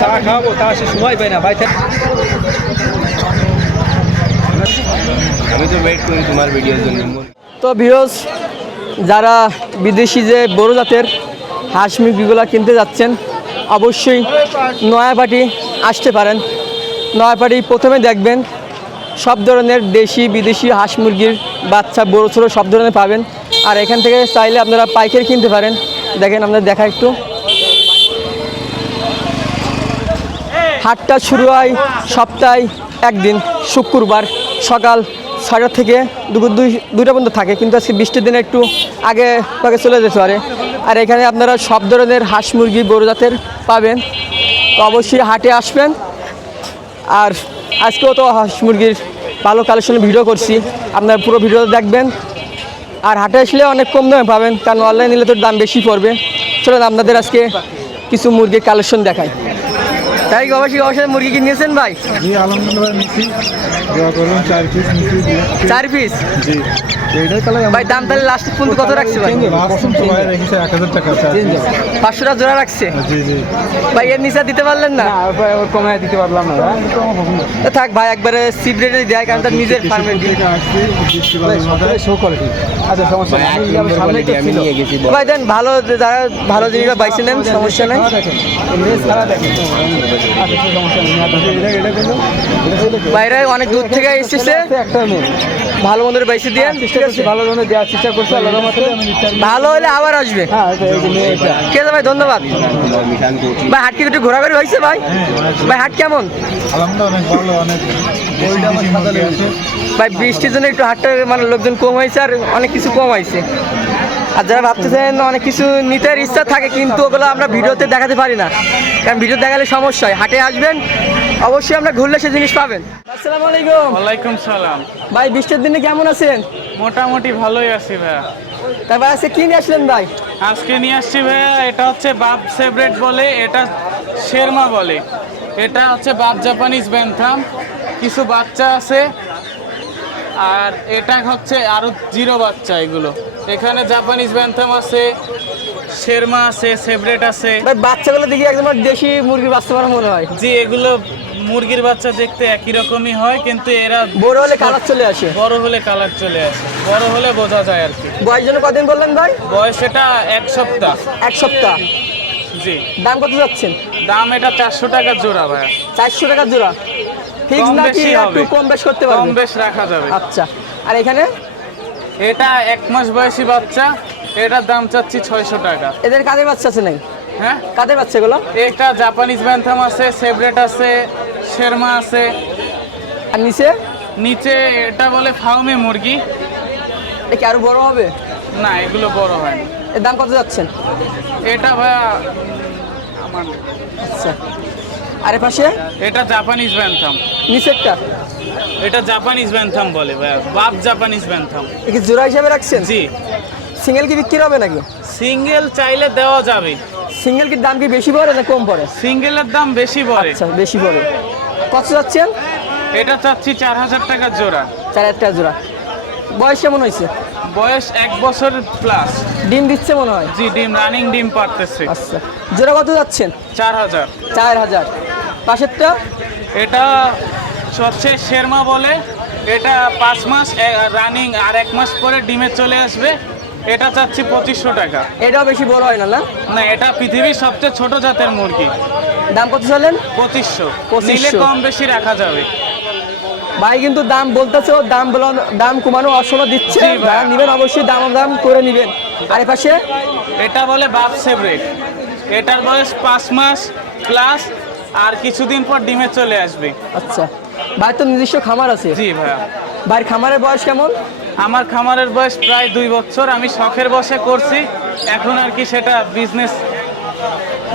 চা খাবো, তা সে সময় পাই না ভাই। আমি তো ওয়েট করি তোমার ভিডিওর জন্য। তো ভিউয়ার্স, যারা বিদেশি যে বড় জাতের হাঁস মুরগিগুলো কিনতে যাচ্ছেন, অবশ্যই নয়াপাটি আসতে পারেন। নয়াপাটি প্রথমে দেখবেন সব ধরনের দেশি বিদেশি হাঁস মুরগির বাচ্চা বড়ো ছোটো সব ধরনের পাবেন। আর এখান থেকে চাইলে আপনারা পাইকারি কিনতে পারেন। দেখেন আপনাদের দেখা একটু, হাটটা শুরু হয় সপ্তাহে একদিন শুক্রবার সকাল 6টা থেকে দুপুর 2টা পর্যন্ত থাকে, কিন্তু আজকে বৃষ্টির দিনে একটু আগে চলে যেতে পারে। আর এখানে আপনারা সব ধরনের হাঁস মুরগি বড় জাতের পাবেন। তো অবশ্যই হাটে আসবেন। আর আজকেও তো হাঁস মুরগির ভালো কালেকশনের ভিডিও করছি, আপনারা পুরো ভিডিও দেখবেন। আর হাটে আসলে অনেক কম দামে পাবেন, কারণ অনলাইন নিলে তো দাম বেশি পড়বে। চলুন আপনাদের আজকে কিছু মুরগির কালেকশন দেখাই। তাই অবশ্যই মুরগি কি নিয়েছেন ভাই? জি আলহামদুলিল্লাহ নিচ্ছি। 4 পিস জি। ভাই দাম তাহলে লাস্ট পর্যন্ত কত রাখছে ভাই? 1000 টাকা। 500 টাকা জোড়া রাখছে। জি জি ভাই এর নিচে দিতে পারলেন না? কমায় দিতে পারলাম না। থাক ভাই, একবারে সিপ রেটে দেয়, কারণ তার নিজের ফার্মের আচ্ছা সমস্যা ভাই দেন ভালো, যারা ভালো জিনিস বাইছে নেন, সমস্যা নেই। বাইরে অনেক দূর থেকে এসেছে, ভালো মন্দির বাইসে দিয়ে ভালো ধরনের দেওয়ার চেষ্টা করছি। ভালো হলে আবার আসবে। ঠিক আছে ভাই, ধন্যবাদ ভাই। হাট কি একটু ঘোরাঘুরি হয়েছে ভাই? ভাই হাট কেমন? অনেক ভালো, অনেক ভাই বৃষ্টির জন্য একটু হাটটা মানে লোকজন কম হয়েছে, আর অনেক কিছু কম হয়েছে। আর যারা ভাবতেছেন অনেক কিছু নিতে ইচ্ছা থাকে, কিন্তু ওগুলো আমরা ভিডিওতে দেখাতে পারি না, কারণ ভিডিও দেখালে সমস্যা হয়। হাটে আসবেন, অবশ্যই আমরা ঘুরলে সে জিনিস পাবেন। আসসালামু আলাইকুম। ওয়ালাইকুম সালাম। ভাই বৃষ্টির দিনে কেমন আছেন? মোটামুটি ভালোই আছি ভাইয়া। তারপর আজকে কি নিয়ে আসলেন ভাই? আজকে নিয়ে আসছি ভাইয়া, এটা হচ্ছে বাপ সেপারেট বলে, এটা শেরমা বলে। এটা হচ্ছে বাপ জাপানিজ ব্যান্থাম, কিছু বাচ্চা আছে। আর এটা হচ্ছে আরো জিরো বাচ্চা। এগুলো এখানে জাপানিজ ব্যান্থাম আছে, শেরমা আছে, সেপারেট আছে। ভাই বাচ্চাগুলো দেখি একদম দেশি মুরগির বাচ্চা মনে হয়। জি, এগুলো মুরগির বাচ্চা দেখতে একই রকমই হয়, কিন্তু এরা বড় হলে কালার চলে আসে। বড় হলে কালার চলে আসে, বড় হলে বোঝা যায় আর কি। বয়স জন্য কদিন বললেন ভাই? বয়স এটা 1 সপ্তাহ। 1 সপ্তাহ। জি। দাম কত যাচ্ছেন? দাম এটা 400 টাকা জোড়া ভাইয়া। 400 টাকা জোড়া ফিক্স নাকি একটু কম বেশ করতে পারবেন? কম বেশ রাখা যাবে। আচ্ছা। আর এখানে এটা 1 মাস বয়সী বাচ্চা, এটার দাম চাচ্ছি 600 টাকা। এদের কাদের বাচ্চা আছে নাই? হ্যাঁ, কাদের বাচ্চা এগুলো? এটা জাপানিজ ব্যান্থাম আছে, সেপারেট আছে, শেরমা আছে। আর নিচে নিচে এটা বলে ফাউমি মুরগি। এটা কি আরো বড় হবে? না, এগুলো বড় হয় না। এর দাম কত যাচ্ছেন? এটা ভাইয়া আমার, আচ্ছা। আরে পাশে এটা জাপানিজ ব্যান্থাম। নিচেরটা এটা জাপানিজ ব্যান্থাম বলে ভাইয়া, বাপ জাপানিজ ব্যান্থাম। এ কি জোড়া হিসাবে রাখছেন? জি। সিঙ্গেল কি বিক্রি হবে নাকি? সিঙ্গেল চাইলে দেওয়া যাবে। সিঙ্গেল কি দাম কি বেশি পড়ে না কম পড়ে? সিঙ্গেলের দাম বেশি পড়ে। আচ্ছা, বেশি পড়ে। কত যাচ্ছেন? এটা চাচ্ছি 4000 টাকা জোড়া। 4000 টাকা জোড়া। বয়স কেমন হয়েছে? বয়স 1 বছর প্লাস। ডিম দিচ্ছে মনে হয়? জি, ডিম রানিং ডিম পারতেছে। আচ্ছা। জোড়া কত যাচ্ছেন? 4000। 4000। পাশেরটা এটা হচ্ছে শেরমা বলে, এটা 5 মাস রানিং, আর 1 মাস পরে ডিমে চলে আসবে। এটা চাচ্ছি 2500 টাকা। এটাও বেশি বড় হয় না? না, এটা পৃথিবীর সবচেয়ে ছোট জাতের মুরগি। দাম কত চালেন? 2500। 2500 নিলে কম বেশি রাখা যাবে। ভাই কিন্তু দাম বলতেছে, দাম কমানো অসময় দিচ্ছে। জি ভাই। যারা নেবেন অবশ্যই দাম করে নেবেন। আর এ পাশে এটা বলে বাপ সেপারেট, এটার বয়স 5 মাস প্লাস, আর কিছুদিন পর ডিমে চলে আসবে। আচ্ছা। ভাই তো নিজস্ব খামার আছে? জি ভাইয়া। ভাই খামারের বয়স কেমন? আমার খামারের বয়স প্রায় 2 বছর। আমি শখের বসে করছি, এখন আর কি সেটা বিজনেস।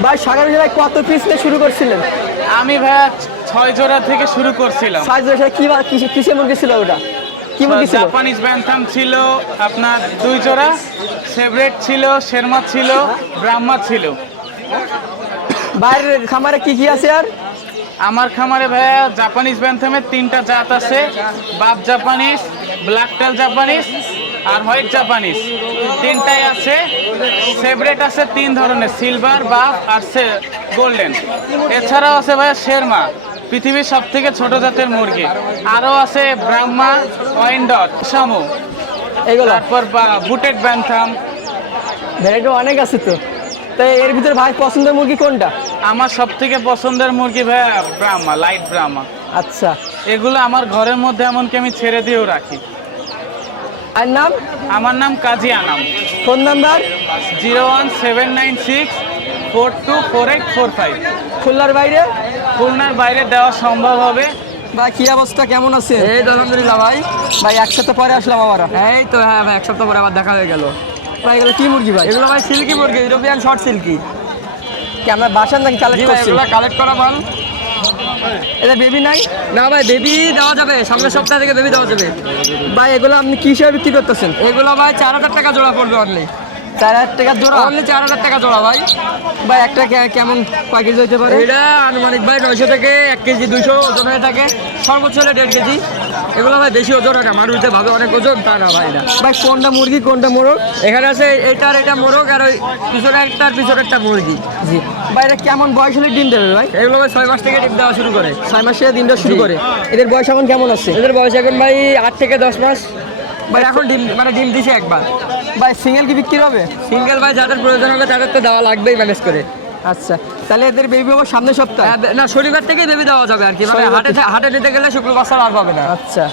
ভাই সাগর জেলায় কত পিস নিয়ে শুরু করছিলেন? আমি ভাইয়া 6 জোড়া থেকে শুরু করছিলাম। 6 জোড়া। কিসের মুরগি ছিল ওটা? কি মুরগি ছিল? জাপানিজ ব্যান্থাম ছিল আপনার 2 জোড়া, সেপারেট ছিল, শেরমা ছিল, ব্রাহ্মা ছিল। বাইরের খামারে কি কি আছে? আর আমার খামারে ভাইয়া জাপানিজ ব্যান্থামের 3টা জাত আছে, বাপ জাপানিজ, ব্ল্যাক টেল জাপানিজ, আর হোয়াইট জাপানিজ তিনটাই আছে। ফেভারেট আছে 3 ধরনের, সিলভার, বাফ আর গোল্ডেন। এছাড়াও আছে ভাইয়া শেরমা, পৃথিবীর সব থেকে ছোট জাতের মুরগি। আরও আছে ব্রাহ্মা, ওয়াইন্ডট, শামু, এগুলো তারপর বুটেড ব্যান্থাম। ভ্যারাইটি অনেক আছে তো। তাই এর ভিতরে ভাই পছন্দের মুরগি কোনটা? আমার সব থেকে পছন্দের মুরগি ভাইয়া ব্রাহ্মা, লাইট ব্রাহ্মা। আচ্ছা, এগুলো আমার ঘরের মধ্যে এমনকি আমি ছেড়ে দিয়েও রাখি। আর নাম? আমার নাম কাজী আনাম। Phone number? 01796424845। খুলনার বাইরে? খুলনার বাইরে দেওয়া সম্ভব হবে। ভাই কি অবস্থা, কেমন আছে? এই তো আলহামদুলিল্লাহ ভাই। ভাই এক সপ্তাহ পরে আসলাম আবার। এই তো হ্যাঁ ভাই, এক সপ্তাহ পরে আবার দেখা হয়ে গেল। ভাই এগুলো কি মুরগি ভাই? এগুলো ভাই সিল্কি মুরগি, ইউরোপিয়ান শর্ট সিল্কি। কি আমরা বাসার নাকি কালেক্ট করছি? এগুলো কালেক্ট করা মাল। এটা বেবি নাই? না ভাই, বেবি দেওয়া যাবে, সামনের সপ্তাহ থেকে বেবি দেওয়া যাবে। ভাই এগুলো আপনি কি হিসাবে বিক্রি করতেছেন? এগুলো ভাই 4000 টাকা জোড়া পড়বে অনলি। 4000 টাকা জোড়া? অনলি 4000 টাকা জোড়া ভাই। ভাই একটা কেমন কয় কেজি হইতে পারে? এটা আনুমানিক ভাই 900 থেকে 1 কেজি 200 ওজন হয়ে থাকে, সর্বোচ্চ হলে 1.5 কেজি। এগুলো ভাই বেশি ওজন হয় না, মানুষদের ভাবে অনেক ওজন, তা না ভাই না। ভাই কোনটা মুরগি কোনটা মোরগ? এখানে আছে এটা মোরগ, আর ওই পিছনে একটা মুরগি। জি ভাই এটা কেমন বয়স হলে ডিম দেবে ভাই? এগুলো ভাই 6 মাস থেকে ডিম দেওয়া শুরু করে। 6 মাসে ডিম দেওয়া শুরু করে। এদের বয়স এখন কেমন আছে? এদের বয়স এখন ভাই 8 থেকে 10 মাস। ভাই এখন ডিম দিছে একবার। ভাই সিঙ্গেল কি বিক্রি হবে? সিঙ্গেল ভাই যাদের প্রয়োজন হবে তাদের তো দেওয়া লাগবেই ম্যানেজ করে। আচ্ছা, তাহলে এদের বেবি হবে সামনের সপ্তাহে? না, শনিবার থেকেই বেবি দেওয়া যাবে আর কি, মানে হাটে নিতে গেলে শুক্রবার ছাড়া আর পাবে না। আচ্ছা,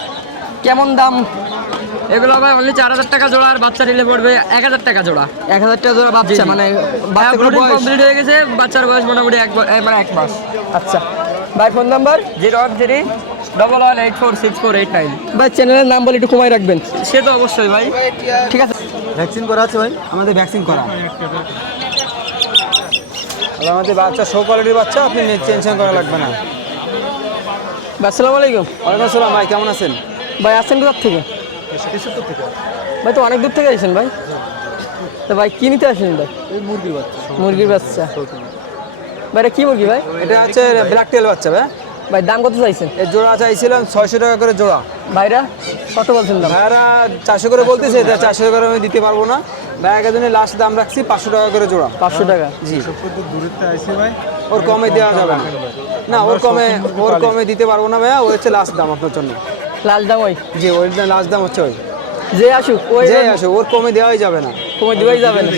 কেমন দাম? এগুলো ভাই অনলি 4000 টাকা জোড়া, আর বাচ্চা নিলে পড়বে 1000 টাকা জোড়া। 1000 টাকা জোড়া বাচ্চা? মানে বাচ্চাগুলোর বয়স কমপ্লিট হয়ে গেছে, বাচ্চার বয়স মোটামুটি 1 মাস। আচ্ছা ভাই ফোন নাম্বার? 01311846489। ভাই চ্যানেলের নাম বলে একটু কমাই রাখবেন। সে তো অবশ্যই ভাই। ঠিক আছে। ভ্যাকসিন করা আছে ভাই? আমাদের ভ্যাকসিন করা। আমাদের বাচ্চা শো কোয়ালিটির বাচ্চা, আপনি টেনশন করা লাগবে না। ভাই আসসালামু আলাইকুম। ওয়ালাইকুম আসসালাম ভাই, কেমন আছেন? ভাই আসছেন কোথা থেকে? ভাই তো অনেক দূর থেকে আসেন ভাই। তো ভাই কি নিতে আসেন ভাই? এই মুরগির বাচ্চা। মুরগির বাচ্চা। ভাই এটা কি মুরগি ভাই? এটা হচ্ছে ব্ল্যাক টেল বাচ্চা ভাই। ভাই দাম কত চাইছেন? এর জোড়া চাইছিলাম 600 টাকা করে জোড়া। ভাইরা কত বলছেন দাম? ভাইয়ারা 400 করে বলতেছে, এটা 400 করে আমি দিতে পারবো না। ভাইয়াকে জন্য লাস্ট দাম রাখছি 500 টাকা করে জোড়া। 500 টাকা? জি। ওর কমে দেওয়া যাবে না। না, ওর কমে দিতে পারবো না ভাইয়া, ওর হচ্ছে লাস্ট দাম আপনার জন্য। লাল দাম ওই? জি, ওর লাস্ট দাম হচ্ছে ওই। যে আসুক ওই যে আসুক, ওর কমে দেওয়াই যাবে না। কমে দেওয়াই যাবে না?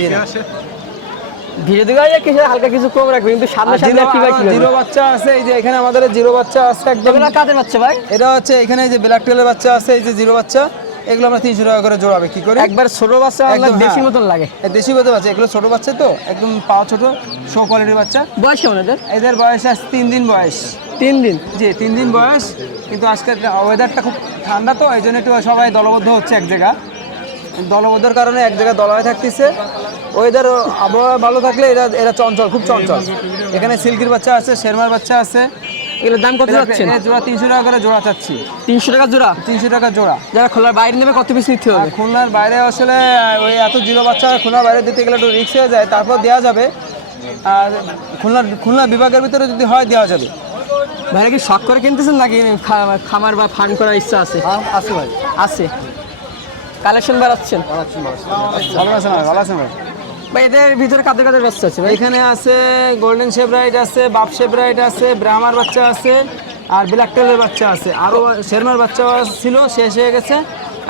ধীরে ধীরে কিছু হালকা কিছু কম রাখবে, কিন্তু সামনে সামনে কি ভাই? জিরো বাচ্চা আছে, এই যে এখানে আমাদের জিরো বাচ্চা আছে একদম। এগুলো কাদের বাচ্চা ভাই? এটা হচ্ছে এখানে যে ব্ল্যাক টেলের বাচ্চা আছে, এই যে জিরো বাচ্চা, এগুলো আমরা 300 টাকা করে জোড়া বিক্রি করি। একবার ছোট বাচ্চা একদম দেশি হ্যাঁ। মতন লাগে। দেশি বাচ্চা, এগুলো ছোট বাচ্চা তো একদম পাওয়া ছোট, শো কোয়ালিটির বাচ্চা। বয়স কেমন এদের? এদের বয়স আছে 3 দিন বয়স। 3 দিন? জি, 3 দিন বয়স। কিন্তু আজকে ওয়েদারটা খুব ঠান্ডা তো, এই জন্য একটু সবাই দলবদ্ধ হচ্ছে এক জায়গা। দলবদ্ধর কারণে এক জায়গায় দল হয়ে থাকতেছে। ওয়েদার আবহাওয়া ভালো থাকলে এরা চঞ্চল, খুব চঞ্চল। এখানে সিল্কির বাচ্চা আছে, শেরমার বাচ্চা আছে। এগুলোর দাম কত যাচ্ছে? জোড়া 300 টাকা করে জোড়া চাচ্ছি। 300 টাকা জোড়া? 300 টাকা জোড়া। যারা খোলার বাইরে নেবে কত পিস নিতে হবে? খুলনার বাইরে আসলে ওই এত জিরো বাচ্চা খুলনার বাইরে দিতে গেলে একটু রিস্ক হয়ে যায়, তারপর দেওয়া যাবে। আর খুলনা বিভাগের ভিতরে যদি হয় দেওয়া যাবে। ভাইরা কি শখ করে কিনতেছেন নাকি খামার বা ফার্ম করার ইচ্ছা আছে? আছে ভাই, আছে। কালেকশন বাড়াচ্ছেন? ভালো আছেন ভাই? ভালো আছেন ভাই? ভাই এদের ভিতরে কাদের কাদের বাচ্চা আছে ভাই? এখানে আছে গোল্ডেন শেভরাইট আছে, বাপ শেভরাইট আছে, ব্রাহ্মার বাচ্চা আছে, আর ব্ল্যাক টেলের বাচ্চা আছে। আরও শেরমার বাচ্চা ছিল, শেষ হয়ে গেছে।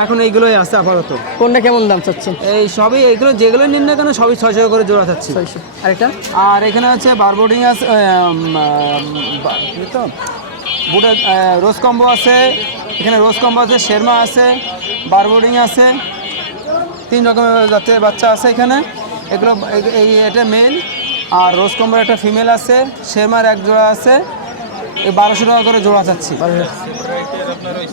এখন এইগুলোই আছে আপাতত। কোনটা কেমন দাম চাচ্ছেন? এই সবই এইগুলো যেগুলো নিন না কেন সবই 600 করে জোড়া চাচ্ছি। 600। আরেকটা? আর এখানে হচ্ছে বারবোর্ডিং আছে, বুটের রোজ কম্বো আছে। এখানে রোজ কম্বো আছে, শেরমা আছে, বারবোর্ডিং আছে, 3 রকমের জাতের বাচ্চা আছে এখানে। এগুলো এটা মেল, আর রোজ কম্বোর একটা ফিমেল আছে, শেরমার এক জোড়া আছে। এই 1200 টাকা করে জোড়া চাচ্ছি।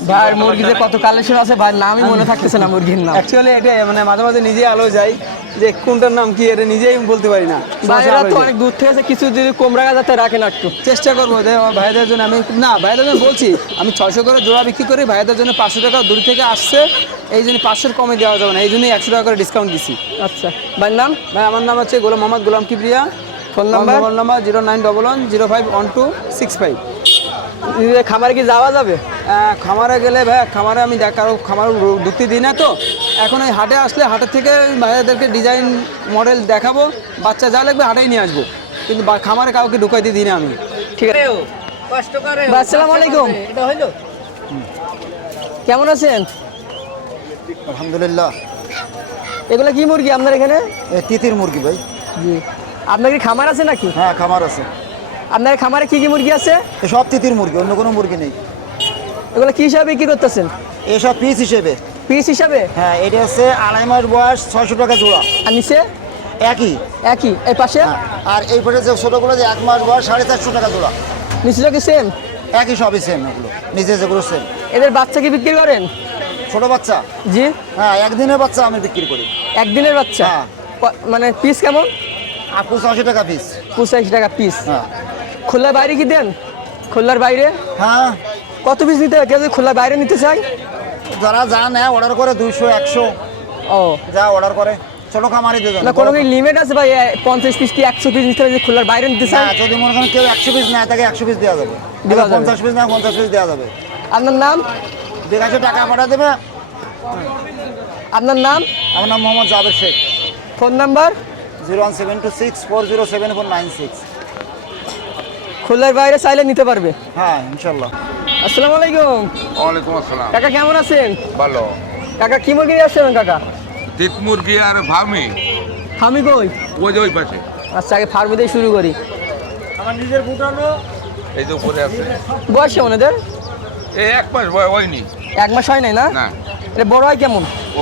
ভাই মুরগিতে কত কালেকশন আছে ভাই, নামই মনে থাকতেছে না মুরগির নাম। অ্যাকচুয়ালি এটা মানে মাঝে মাঝে নিজেই আলো যাই যে কোনটার নাম কি, এটা নিজেই বলতে পারি না। ভাইরা তো অনেক দূর থেকে আছে, কিছু যদি কম রাখা যাতে রাখেন একটু। চেষ্টা করবো যে আমার ভাইদের জন্য ভাইদের জন্য বলছি, আমি 600 করে জোড়া বিক্রি করি, ভাইদের জন্য 500 টাকা দূর থেকে আসছে, এই জন্য 500 কমে দেওয়া যাবে না, এই জন্যই 100 টাকা করে ডিসকাউন্ট দিচ্ছি। আচ্ছা ভাইয়ের নাম? ভাই আমার নাম হচ্ছে Mohammad Golam Kibria. Phone number? Mobile number 0911051265। নিজের খামারে কি যাওয়া যাবে? খামারে গেলে ভাই খামারে আমি কারো খামার ঢুকতে দিই না তো, এখন এই হাটে আসলে হাটের থেকে ভাইয়াদেরকে ডিজাইন মডেল দেখাবো, বাচ্চা যা লাগবে হাটেই নিয়ে আসবো, কিন্তু খামারে কাউকে ঢুকাইতে দিই না আমি। ঠিক আছে। আসসালামু আলাইকুম, কেমন আছেন? আলহামদুলিল্লাহ। এগুলো কি মুরগি আপনার এখানে? তিতির মুরগি ভাই। জি। আপনার কি খামার আছে নাকি? হ্যাঁ খামার আছে। আপনার খামারে কি কি মুরগি আছে? সব তিতির মুরগি, অন্য কোনো মুরগি নেই। এগুলো কি হিসাবে বিক্রি করতেছেন? এসব পিস হিসেবে। পিস হিসাবে? হ্যাঁ, এটা হচ্ছে 2.5 মাস বয়স, 600 টাকা জোড়া। আর নিচে? একই। একই। এই পাশে? হ্যাঁ, আর এই পাশে যে ছোটোগুলো যে 1 মাস বয়স 450 টাকা জোড়া। নিচেটা কি সেম? একই, সবই সেম এগুলো, নিচে যেগুলো সেম। এদের বাচ্চা কি বিক্রি করেন? ছোট বাচ্চা? জি। হ্যাঁ, একদিনের বাচ্চা আমি বিক্রি করি। একদিনের বাচ্চা? হ্যাঁ। মানে পিস কেমন? 85 টাকা পিস। 85 টাকা পিস। হ্যাঁ। খুলনার বাইরে কি দেন? খুলনার বাইরে? হ্যাঁ, কত পিস নিতে হয়? কেউ যদি খুলনার বাইরে নিতে চাই? যারা যা নেয় অর্ডার করে 200, 100 ও, যা অর্ডার করে। ছোট খামারি দিয়ে না কোনো কি লিমিট আছে ভাই? 50 পিস কি 100 পিস নিতে হবে যদি খুলনার বাইরে নিতে চাই? যদি মনে করেন কেউ 100 পিস নেয় তাকে 100 পিস দেওয়া যাবে। দেওয়া যাবে। 50 পিস নেয় 50 পিস দেওয়া যাবে। আপনার নাম? বিকাশে টাকা পাঠা দেবে। আপনার নাম? আমার নাম মোহাম্মদ জাবের শেখ। Phone number? 01726407496। খুলনার বাইরে চাইলে নিতে পারবে। হ্যাঁ, ইনশাল্লাহ। আসসালামু আলাইকুম। ওয়ালাইকুম আসসালাম। কাকা কেমন আছেন? ভালো। কাকা কি মুরগি নিয়ে আসছেন কাকা? তিত মুরগি আর ফার্মি আমি কই? ওই যে ওই পাশে, আচ্ছা, আগে ফার্মে দিয়ে শুরু করি। এই যে উপরে আছে। বয়স কেমন এদের? এই 1 মাস বয় হয়নি। 1 মাস হয় নাই না? না, এটা বড় হয় কেমন? ও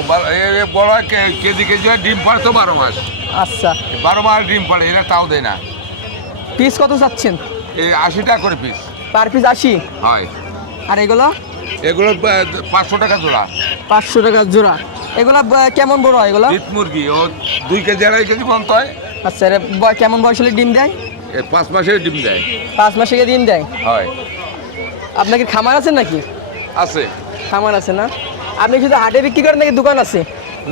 বড় হয় কেজি কেজি হয়, ডিম পাড়ে তো 12 মাস। আচ্ছা, 12 মাস ডিম পাড়ে, এরা তাও দেয় না। পিস কত চাচ্ছেন? এই 80 টাকা করে পিস পার পিস 80? হয়। আর এগুলো? এগুলো 500 টাকা জোড়া। 500 টাকা জোড়া। এগুলো কেমন বড় হয় এগুলো? তিত মুরগি ও 2 কেজি 2.5 কেজি পর্যন্ত হয়। আচ্ছা, এরা কেমন বয়স হলে ডিম দেয়? 5 মাসের ডিম দেয়। 5 মাসে গিয়ে ডিম দেয়? হয়। আপনার কি খামার আছে নাকি? আছে। খামার আছে না? আপনি শুধু হাটে বিক্রি করেন নাকি দোকান আছে?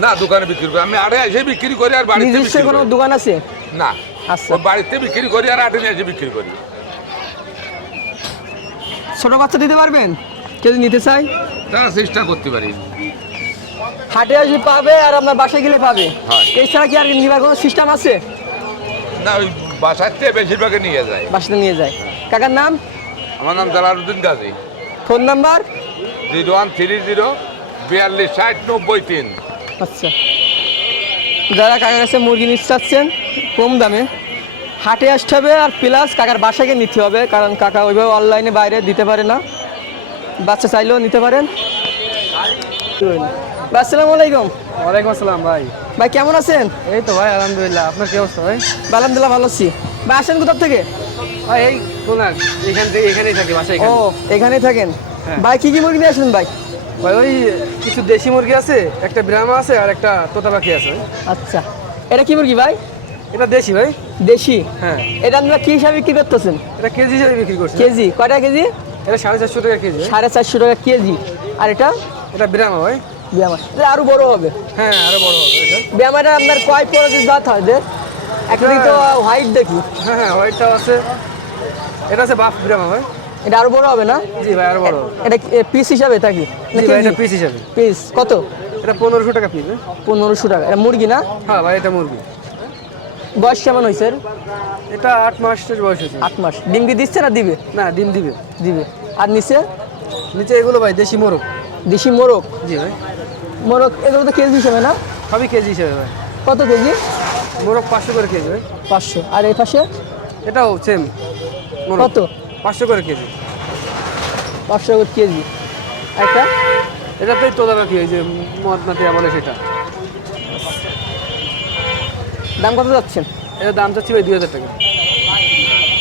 না, দোকানে বিক্রি করি আমি, আড়ে এসে বিক্রি করি আর বাড়িতে নিজস্ব বিক্রি কোনো করি। দোকান আছে? না, আচ্ছা। ও বাড়িতে বিক্রি করি আর আটে নিয়ে এসে বিক্রি করি। ছোট বাচ্চা দিতে পারবেন কেউ যদি নিতে চাই? তারা চেষ্টা করতে পারি। হাটে আসলে পাবে আর আপনার বাসায় গেলে পাবে। হয়। এছাড়া কি আর নিবার কোনো সিস্টেম আছে? না, ওই বাসার থেকে বেশিরভাগে নিয়ে যায়। বাসাতে নিয়ে যায়। কাকার নাম? আমার নাম জালালউদ্দিন গাজী। Phone number? 0130 42 60 93। আচ্ছা, যারা কাকার কাছে মুরগি নিতে চাচ্ছেন কম দামে, হাটে আসতে হবে আর প্লাস কাকার বাসাকে নিতে হবে, কারণ কাকা ওইভাবে অনলাইনে বাইরে দিতে পারে না। বাচ্চা চাইলেও নিতে পারেন। আসসালামু আলাইকুম। ওয়ালাইকুম আসসালাম ভাই। ভাই কেমন আছেন? এই তো ভাই আলহামদুলিল্লাহ, আপনার কি অবস্থা ভাই? আলহামদুলিল্লাহ ভালো আছি। ভাই আসেন কোথা থেকে? ভাই এই কোনা এখান থেকে এখানেই থাকি, বাসায় ও, এখানেই থাকেন। ভাই কি কি মুরগি নিয়ে আসলেন ভাই? ভাই ওই কিছু দেশি মুরগি আছে, একটা ব্রাহ্মা আছে আর একটা তোতা পাখি আছে। আচ্ছা, এটা কি মুরগি ভাই? এটা দেশি ভাই। দেশি? হ্যাঁ। এটা আপনারা কি হিসাবে বিক্রি করতেছেন? এটা কেজি হিসেবে বিক্রি করছে। কেজি কয়টা কেজি? এটা 450 টাকা কেজি। 450 টাকা কেজি। আর এটা? এটা ব্রাহ্মা ভাই। ব্যায়ামা এটা আরো বড় হবে। হ্যাঁ, আরো বড় হবে এটা। ব্যায়ামাটা আপনার কয় প্রজাতির জাত হয় যে? একটা দিক তো হোয়াইট দেখি। হ্যাঁ হ্যাঁ, হোয়াইটটাও আছে। এটা আছে বাফ ব্রাহ্মা ভাই। এটা আরো বড় হবে না? জি ভাই, আরো বড় হবে। এটা পিস হিসাবে থাকি? জি ভাই, এটা পিস হিসাবে। পিস কত? এটা 1500 টাকা পিস। 1500 টাকা। এটা মুরগি না? হ্যাঁ ভাই, এটা মুরগি। বয়স কেমন হয়েছে? এটা 8 মাসের বয়স হয়েছে। 8 মাস। ডিম কি দিচ্ছে না দিবে? না, ডিম দিবে। দিবে। আর নিচে? নিচে এগুলো ভাই দেশি মোরগ। দেশি মোরগ? জি ভাই। মোরগ এগুলো তো কেজি হিসাবে না? সবই কেজি হিসাবে ভাই। কত কেজি? মোরগ 500 করে কেজি ভাই। 500। আর এই পাশে? এটাও সেম মোরগ। কত? 500 করে কেজি। 500 করে কেজি। একটা? এটা তো তোতা পাখি, এই যে মদনাটিয়া বলে সেটা। দাম কত যাচ্ছেন? এটা দাম চাচ্ছি ভাই 2000 টাকা।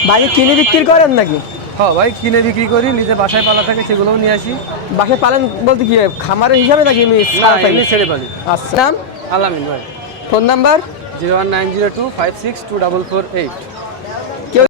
বাইরে কিনে বিক্রি করেন নাকি? হ্যাঁ ভাই, কিনে বিক্রি করি, নিজে বাসায় পালা থাকে সেগুলোও নিয়ে আসি। বাসায় পালেন বলতে কি খামারের হিসাবে নাকি এমনি? না, এমনি ছেড়ে পালি। আচ্ছা। নাম? আলামিন ভাই। Phone number? 01902562448।